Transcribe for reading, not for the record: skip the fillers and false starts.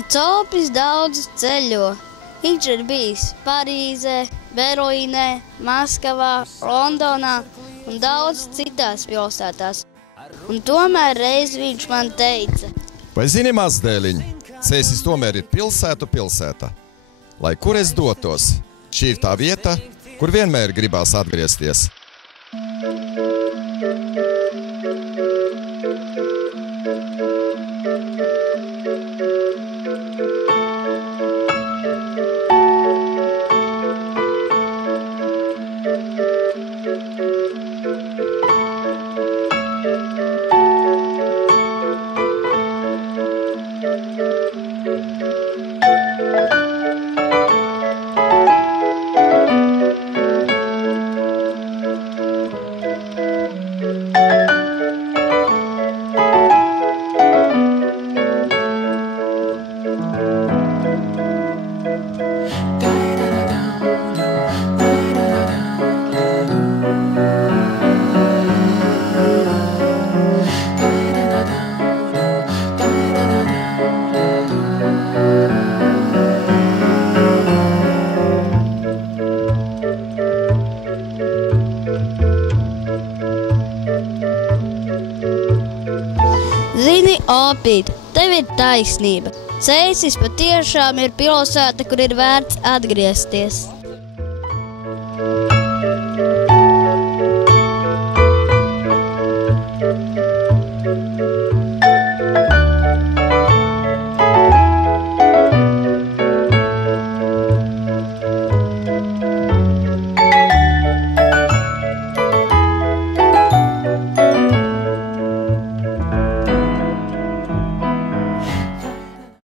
Copis daudz ceļo. Viņš ir bijis Parīzē, Berlīnē, Maskavā, Londonā un daudz citās pilsētās. Un tomēr reiz viņš man teica: Vai zini, mazdēliņ, Cēsis tomēr ir pilsēta. Lai kur es dotos, šī ir tā vieta, kur vienmēr gribās atgriezties. Zini, Opīt, tev ir taisnība. Cēsis patiešām ir pilsēta, kur ir vērts atgriezties.